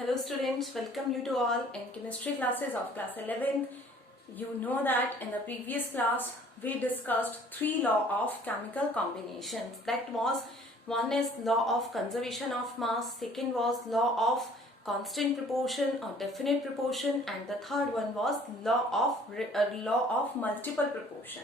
Hello students, welcome you to all in chemistry classes of class 11th. You know that in the previous class we discussed three laws of chemical combinations. That was, one is law of conservation of mass, second was law of constant proportion or definite proportion, and the third one was law of multiple proportion.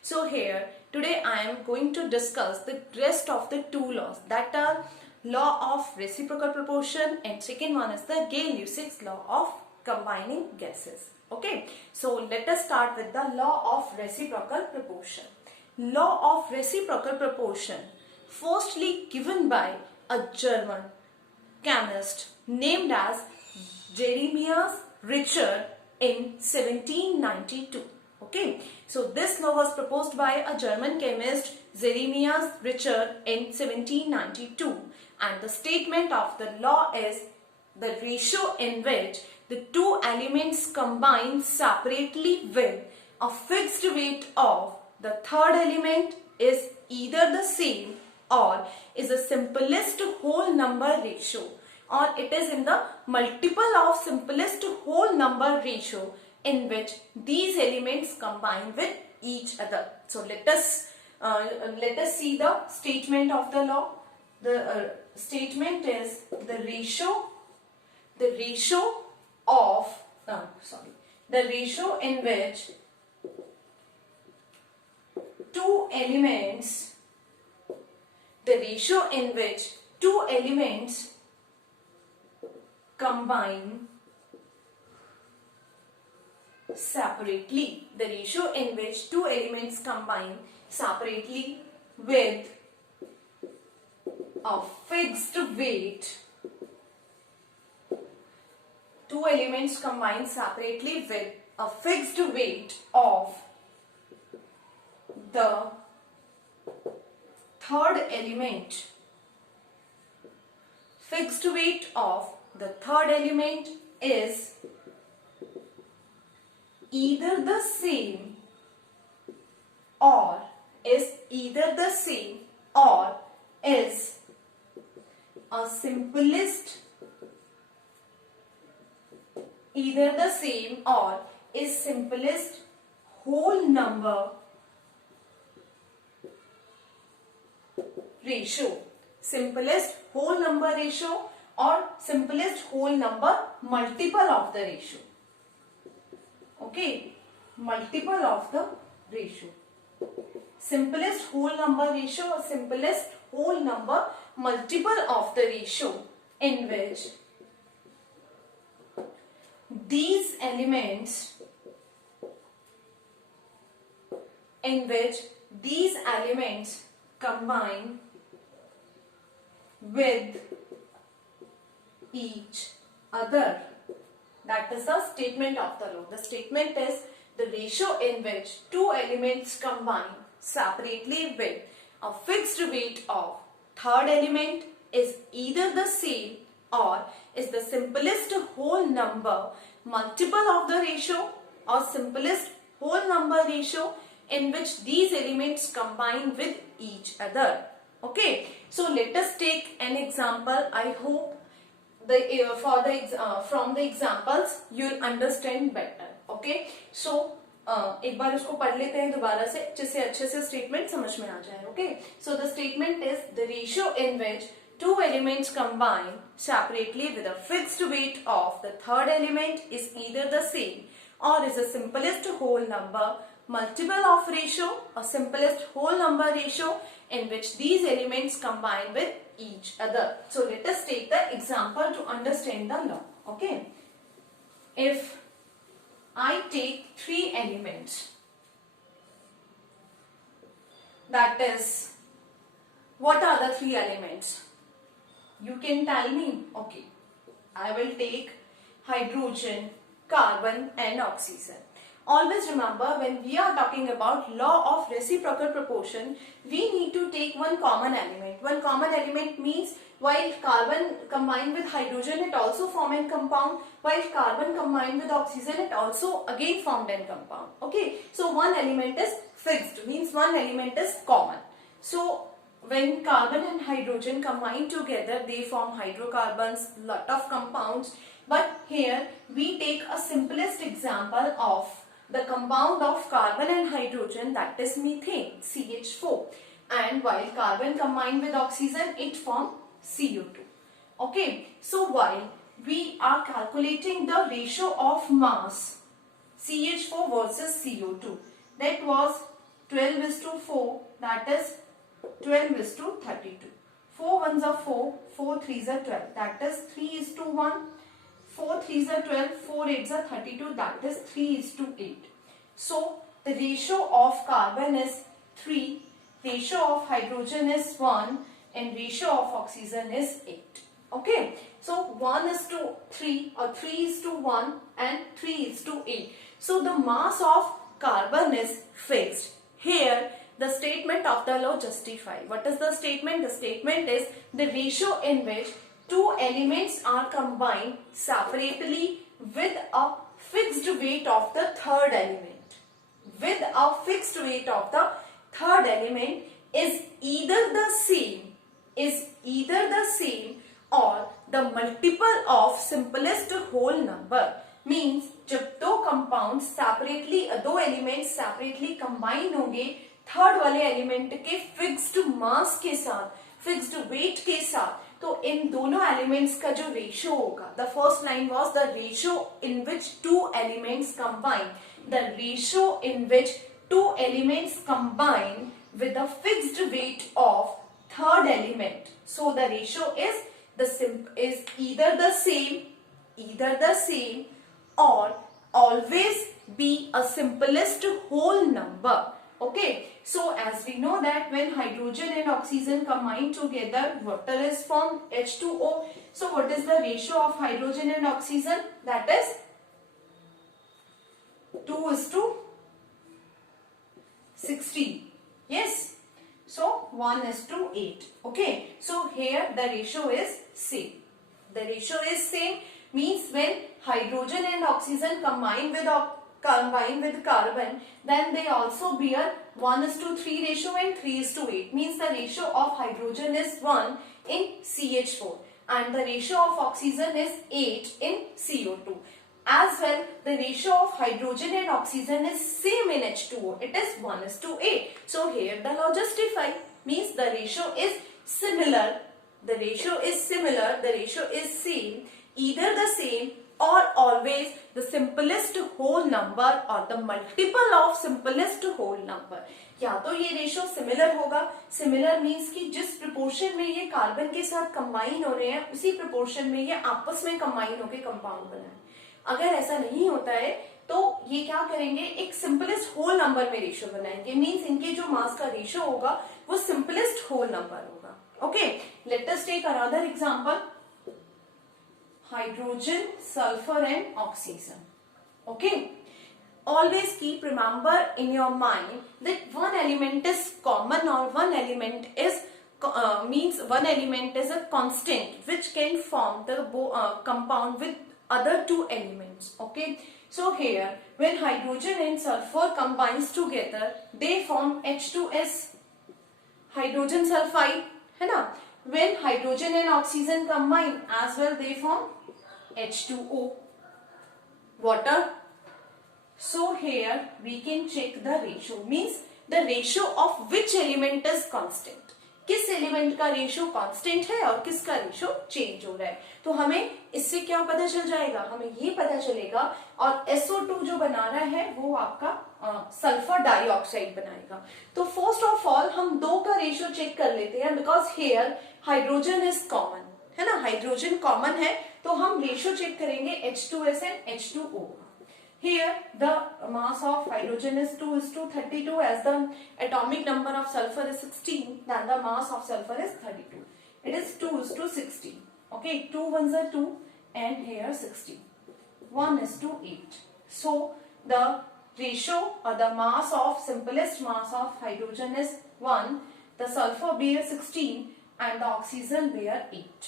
So here today I am going to discuss the rest of the two laws, that are law of reciprocal proportion and second one is the Gay-Lussac's law of combining gases. Okay, so let us start with the law of reciprocal proportion. Law of reciprocal proportion, firstly given by a German chemist named as Jeremias Richer in 1792. Okay, so this law was proposed by a German chemist Jeremias Richer in 1792, and the statement of the law is the ratio in which the two elements combine separately with a fixed weight of the third element is either the same or is the simplest whole number ratio, or it is in the multiple of simplest whole number ratio in which these elements combine with each other. So let us see the statement of the law. The statement is the ratio in which two elements combine separately. The ratio in which two elements combine separately with a fixed weight. Two elements combine separately with a fixed weight of the third element. Fixed weight of the third element is either the same or is a simplest whole number ratio. Simplest whole number ratio or simplest whole number multiple of the ratio. Okay, multiple of the ratio. Simplest whole number ratio or simplest whole number multiple of the ratio in which these elements combine with each other. That is the statement of the law. The statement is the ratio in which two elements combine separately with a fixed weight of third element is either the same or is the simplest whole number multiple of the ratio or simplest whole number ratio in which these elements combine with each other. Okay, so let us take an example. I hope from the examples you'll understand better. Okay, so एक बार इसको पढ़ लेते हैं दोबारा से, जिससे अच्छे से स्टेटमेंट समझ में आ जाए. Okay, so the statement is the ratio in which two elements combine separately with a fixed weight of the third element is either the same or is the simplest whole number multiple of ratio or simplest whole number ratio in which these elements combine with each other. So let us take the example to understand the law. Okay, if I take three elements, that is, what are the three elements? You can tell me. Okay, I will take hydrogen, carbon and oxygen. Always remember, when we are talking about law of reciprocal proportion, we need to take one common element. One common element means while carbon combined with hydrogen, it also formed a compound. While carbon combined with oxygen, it also again formed a compound. Okay, so one element is fixed, means one element is common. So when carbon and hydrogen combine together, they form hydrocarbons, lot of compounds. But here we take a simplest example of the compound of carbon and hydrogen, that is methane, CH4. And while carbon combined with oxygen, it forms CO2. Okay, so while we are calculating the ratio of mass CH4 versus CO2, that was 12:4, that is 12:32. 4 ones are 4, 4 threes are 12, that is 3:1. 4 threes are 12, 4 eights are 32, that is 3:8. So the ratio of carbon is 3, ratio of hydrogen is 1, and ratio of oxygen is 8. Okay, so 1:3 or 3:1 and 3:8. So the mass of carbon is fixed. Here the statement of the law justify. What is the statement? The statement is the ratio in which two elements are combined separately with a fixed weight of the third element. With a fixed weight of the third element is either the same or the multiple of simplest whole number. Means जब दो compound separately, दो element separately combine होंगे third वाले element के fixed mass के साथ, fixed wait के साथ, तो इन दोनों एलिमेंट्स का जो रेशियो होगा, the first line was the ratio in which two elements combine, the ratio in which two elements combine with the fixed weight of third element. So the ratio is either the same or always be a simplest whole number. Okay, so as we know that when hydrogen and oxygen combine together, water is formed, H2O. So what is the ratio of hydrogen and oxygen? That is 2:16. Yes, so 1:8. Okay, so here the ratio is same. The ratio is same means when hydrogen and oxygen combine with carbon, then they also bear 1:3 ratio and 3:8. Means the ratio of hydrogen is 1 in CH4 and the ratio of oxygen is 8 in CO2. As well, the ratio of hydrogen and oxygen is same in H2O. It is 1:8. So here the law justify means the ratio is similar. The ratio is similar. The ratio is same. Either the same or always the simplest whole number or the multiple of simplest whole number. या तो ये ratio similar होगा. Similar means कि जिस proportion में ये carbon के साथ कंबाइन हो रहे हैं उसी प्रोपोर्शन में ये आपस में कंबाइन होकर कंपाउंड बनाए. अगर ऐसा नहीं होता है तो ये क्या करेंगे, एक सिंपलेस्ट होल नंबर में रेशियो बनाएंगे. मींस इनके जो मास का रेशियो होगा वो सिंपलेस्ट होल नंबर होगा. Okay, let us take another example. Hydrogen, sulphur and oxygen. Okay, always keep remember in your mind that one element is common or one element is means one element is a constant which can form the compound with other two elements. Okay, so here when hydrogen and sulfur combines together they form H2S, hydrogen sulfide, है ना. When hydrogen and oxygen combine as well they form H2O, water. So here we can check the ratio means the ratio of which element is constant. किस element का ratio constant है और किसका ratio change हो रहा है. तो हमें इससे क्या पता चल जाएगा, हमें ये पता चलेगा. और SO2 जो बना रहा है वो आपका सल्फर डाइऑक्साइड बनाएगा. तो फर्स्ट ऑफ ऑल हम दो का रेशियो चेक कर लेते हैं because here hydrogen is common, है ना. हाइड्रोजन कॉमन है तो हम रेशियो चेक करेंगे H2S and H2O. Here the mass of hydrogen is 2:32 as the atomic number of sulfur is 16, then the mass of sulfur is 32. It is 2:16. Okay, 2 ones are 2 and here 16. 1:8. So the ratio or the mass of simplest mass of hydrogen is 1, the sulfur bear 16 and the oxygen bear 8.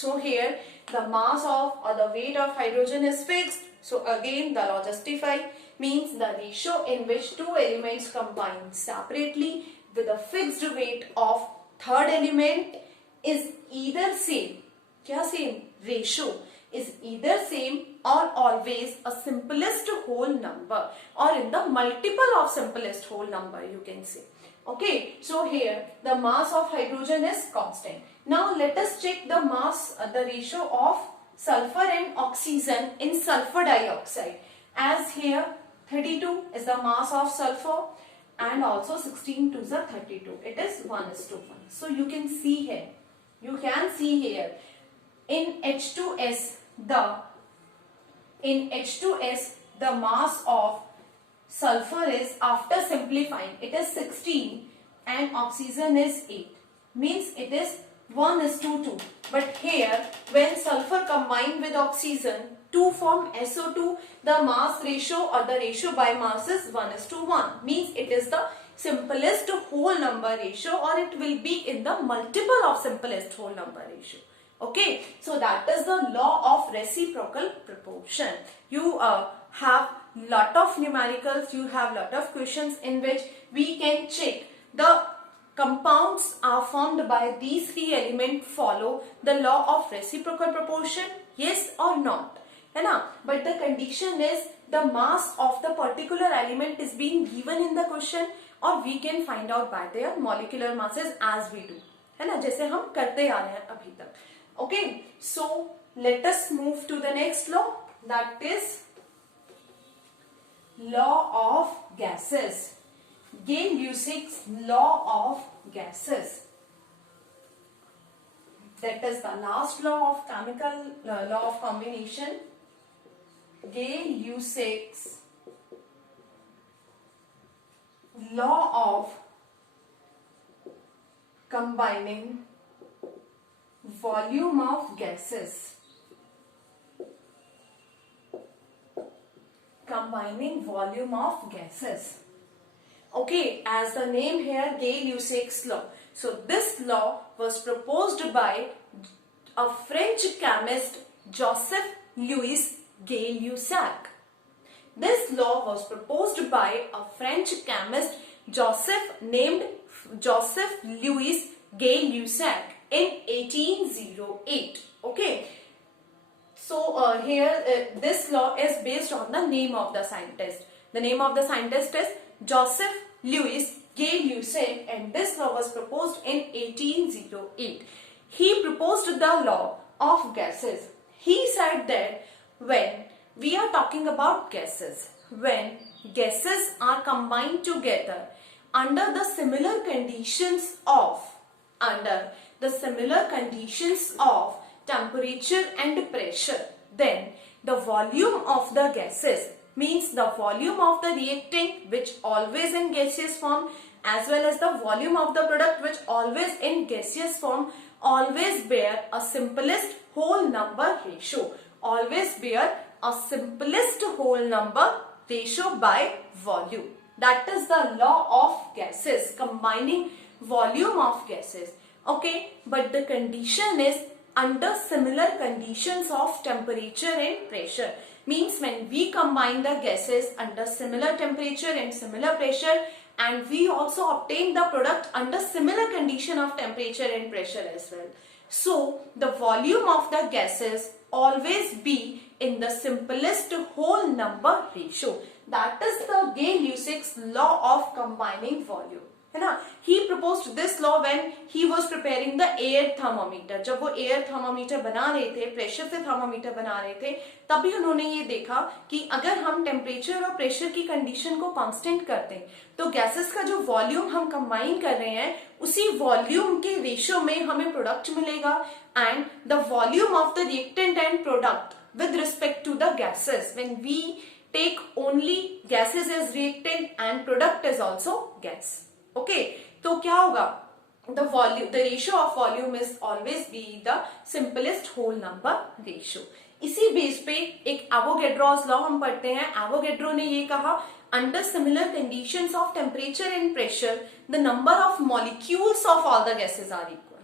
So here the mass of or the weight of hydrogen is fixed. So again the law justify means the ratio in which two elements combine separately with a fixed weight of third element is either same. क्या same? Ratio is either same or always a simplest whole number, or in the multiple of simplest whole number, you can say. Okay, so here the mass of hydrogen is constant. Now let us check the mass, the ratio of sulfur and oxygen in sulfur dioxide. As here 32 is the mass of sulfur and also 16 to the 32. It is 1:1. So you can see here, in H2S the mass of sulfur is, after simplifying, it is 16 and oxygen is 8. Means it is 1:2. But here when sulfur combined with oxygen to form SO2, the mass ratio or the ratio by mass is 1:1. Means it is the simplest whole number ratio, or it will be in the multiple of simplest whole number ratio. Okay, so that is the law of reciprocal proportion. You have lot of numericals, you have lot of questions in which we can check the compounds are formed by these three elements follow the law of reciprocal proportion, yes or not, है ना? But the condition is the mass of the particular element is being given in the question, or we can find out by their molecular masses as we do, है ना, जैसे हम करते आ रहे हैं अभी तक. Okay, so let us move to the next law, that is law of gases. Gay-Lussac's law of gases. That is the last law of chemical law of combination. Gay-Lussac's law of combining volume of gases. Combining volume of gases. Okay, as the name here, Gay-Lussac's law. So this law was proposed by a French chemist, Joseph Louis Gay-Lussac. This law was proposed by a French chemist, named Joseph Louis Gay-Lussac in 1808. Okay. So here this law is based on the name of the scientist. The name of the scientist is Joseph Louis Gay-Lussac, and this law was proposed in 1808. He proposed the law of gases. He said that when we are talking about gases, when gases are combined together under the similar conditions of temperature and pressure, then the volume of the gases, means the volume of the reactant which always in gaseous form, as well as the volume of the product which always in gaseous form, always bear a simplest whole number ratio. Always bear a simplest whole number ratio by volume. That is the law of gases, combining volume of gases. Okay, but the condition is under similar conditions of temperature and pressure. Means when we combine the gases under similar temperature and similar pressure, and we also obtain the product under similar condition of temperature and pressure as well. So the volume of the gases always be in the simplest whole number ratio. That is the Gay-Lussac's law of combining volume. है ना? He proposed this law when he was preparing the air thermometer. जब वो air thermometer बना रहे थे, pressure से thermometer बना रहे थे, तभी उन्होंने ये देखा कि अगर हम temperature और pressure की condition को constant करते हैं, तो gases का जो volume हम combine कर रहे हैं, उसी volume के ratio में हमें product मिलेगा, and the volume of the reactant and product with respect to the gases, when we take only gases as reactant and product is also gas. Okay, तो क्या होगा? The ratio of volume is always be the simplest whole number ratio. इसी base पे एक Avogadro's law हम पढ़ते हैं. Avogadro ने ये कहा, under similar conditions of temperature and pressure, the number of molecules of all the gases are equal.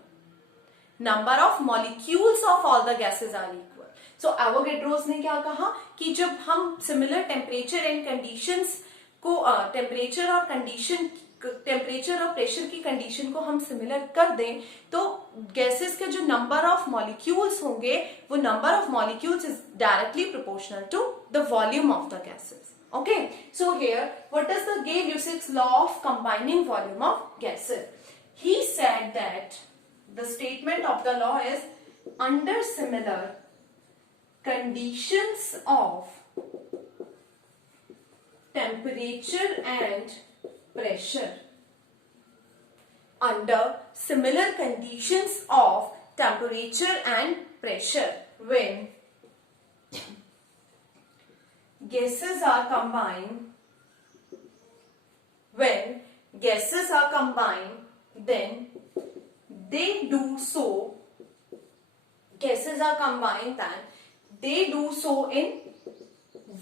Number of molecules of all the gases are equal. So Avogadro's ने क्या कहा कि जब हम similar temperature and conditions को temperature और condition temperature और pressure की कंडीशन को हम सिमिलर कर दें तो गैसेस के जो नंबर ऑफ मॉलिक्यूल्स होंगे वो number of molecules is directly proportional to the volume of the gases. Okay, so here what is the Gay-Lussac's law of combining volume of gases? He said that the statement of the law is under similar conditions of temperature and pressure. Under similar conditions of temperature and pressure, when gases are combined, then they do so in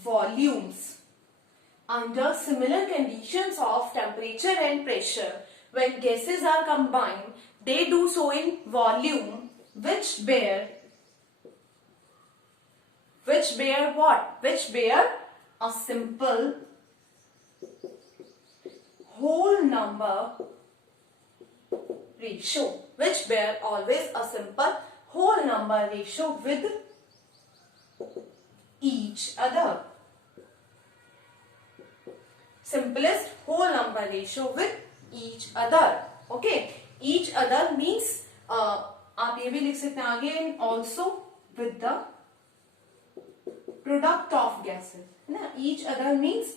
volumes. Under similar conditions of temperature and pressure, when gases are combined, they do so in volume which bear what? Which bear a simple whole number ratio. Which bear always a simple whole number ratio with each other. Simplest whole number ratio with each other. Okay, each other means आप ये भी लिख सकते हैं आगे and also with the product of gases. Na? Each other means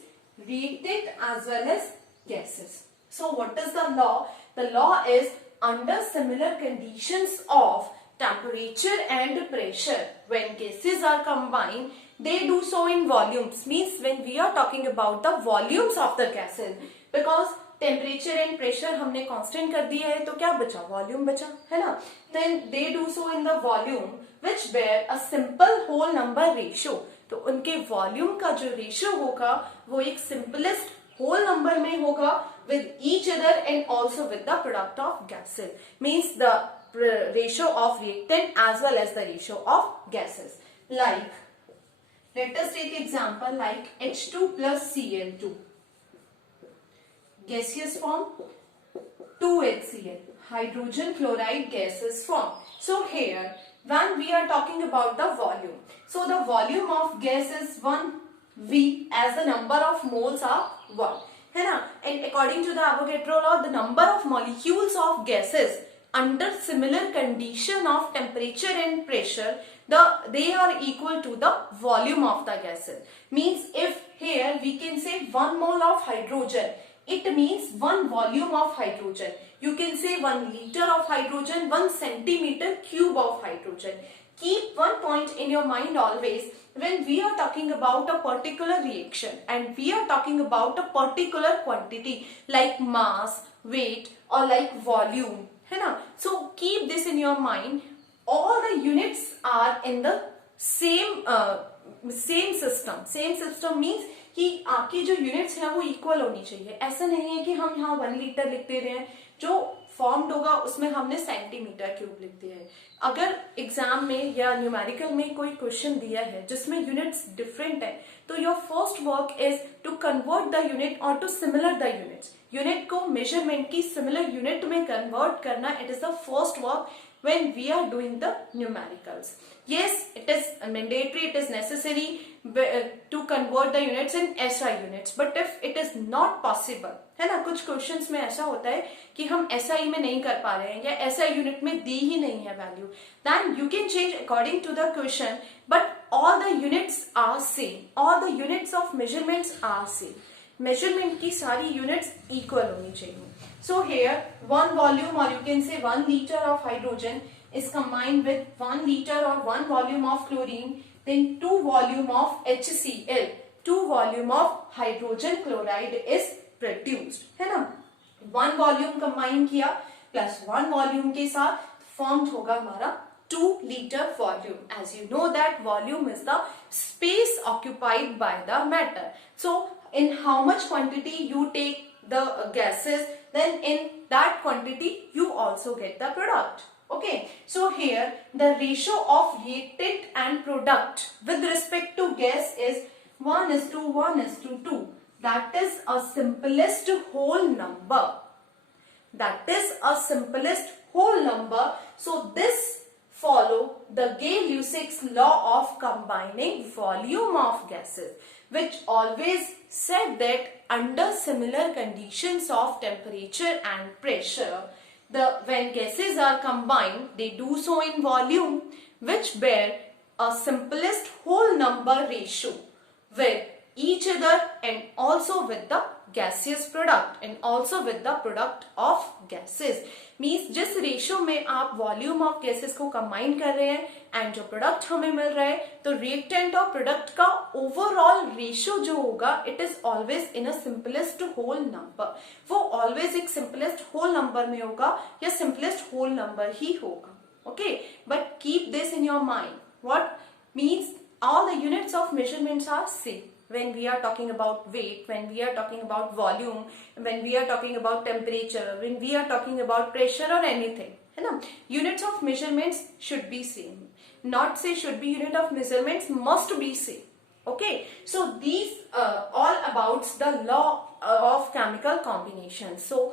reactant as well as gases. So what is the law? The law is under similar conditions of temperature and pressure, when gases are combined, they do so in volumes. Means when we are talking about the volumes of the gases, because temperature and pressure हमने constant कर दिया है तो क्या बचा? Volume बचा, है ना? Then they do so in the volume which bear a simple whole number ratio. तो उनके वॉल्यूम का जो रेशियो होगा वो एक सिंपलेस्ट होल नंबर में होगा with each other and also with the product of gases. Means the ratio of reactant as well as the ratio of gases. Like, let us take example like H2 plus Cl2. Gaseous form, 2HCl. Hydrogen chloride gases form. So here, when we are talking about the volume, so the volume of gas is 1V as the number of moles are 1. है ना? And according to the Avogadro law, the number of molecules of gases under similar condition of temperature and pressure, they are equal to the volume of the gases. Means if here we can say 1 mole of hydrogen, it means 1 volume of hydrogen. You can say 1 liter of hydrogen, 1 centimeter cube of hydrogen. Keep one point in your mind always. When we are talking about a particular reaction and we are talking about a particular quantity like mass, weight or like volume, है ना? So keep this in your mind. All the units are in the same system. Same system means कि आपकी जो units हैं वो equal होनी चाहिए. ऐसा नहीं है कि हम यहाँ 1 लीटर लिख दे रहे हैं, जो फॉर्म्ड होगा उसमें हमने सेंटीमीटर क्यूब लिख दिया है. अगर एग्जाम में या न्यूमेरिकल में कोई क्वेश्चन दिया है जिसमें यूनिट्स डिफरेंट है, तो your first work is to convert the unit और to similar the units. Unit को मेजरमेंट की सिमिलर यूनिट में कन्वर्ट करना, it is the first work when we are doing the numericals. Yes, it is mandatory, it is necessary to convert the units in SI units, but if it is not possible, है ना, कुछ questions में ऐसा होता है कि हम SI में नहीं कर पा रहे हैं या SI यूनिट में दी ही नहीं है value, then you can change according to the question, but all the units are same, all the units of measurements are same. Measurement की सारी यूनिट्स इक्वल होनी चाहिए. So here 1 volume or you can say 1 liter of hydrogen is combined with 1 liter or 1 volume of chlorine, then 2 volume of HCl, 2 volume of hydrogen chloride is produced, है ना? 1 volume combine किया plus 1 volume के साथ formed होगा हमारा 2 liter volume. As you know that volume is the space occupied by the matter. So in how much quantity you take the gases, then in that quantity you also get the product. Okay, so here the ratio of reactant and product with respect to gas is 1:1:2. that is a simplest whole number. That is a simplest whole number. So this follow the Gay-Lussac's law of combining volume of gases, which always said that under similar conditions of temperature and pressure, when gases are combined, they do so in volume, which bear a simplest whole number ratio with each other and also with the gaseous product and also with the product of gases. Means जिस ratio में आप volume of gases को combine कर रहे हैं and जो product हमें मिल रहा है, तो रिएक्टेंट और प्रोडक्ट का ओवरऑल रेशियो जो होगा it is always in a simplest whole number. वो ऑलवेज एक सिंपलेस्ट होल नंबर में होगा या सिंपलेस्ट होल नंबर ही होगा. Okay, but keep this in your mind. What means all the units of measurements are same. When we are talking about weight, when we are talking about volume, when we are talking about temperature, when we are talking about pressure or anything, है ना, units of measurements should be same. Not say should be, unit of measurements must be same. Okay, so these all about the law of chemical combination. So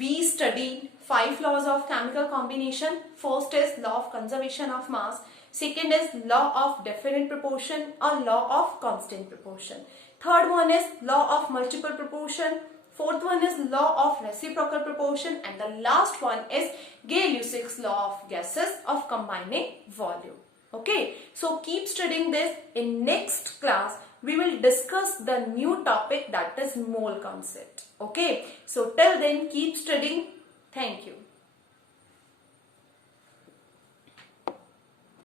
we studied 5 laws of chemical combination. First is law of conservation of mass. Second is law of definite proportion or law of constant proportion. Third one is law of multiple proportion. Fourth one is law of reciprocal proportion. And the last one is Gay-Lussac's law of gases of combining volume. Okay, so keep studying this. In next class, we will discuss the new topic, that is mole concept. Okay, so till then keep studying. Thank you.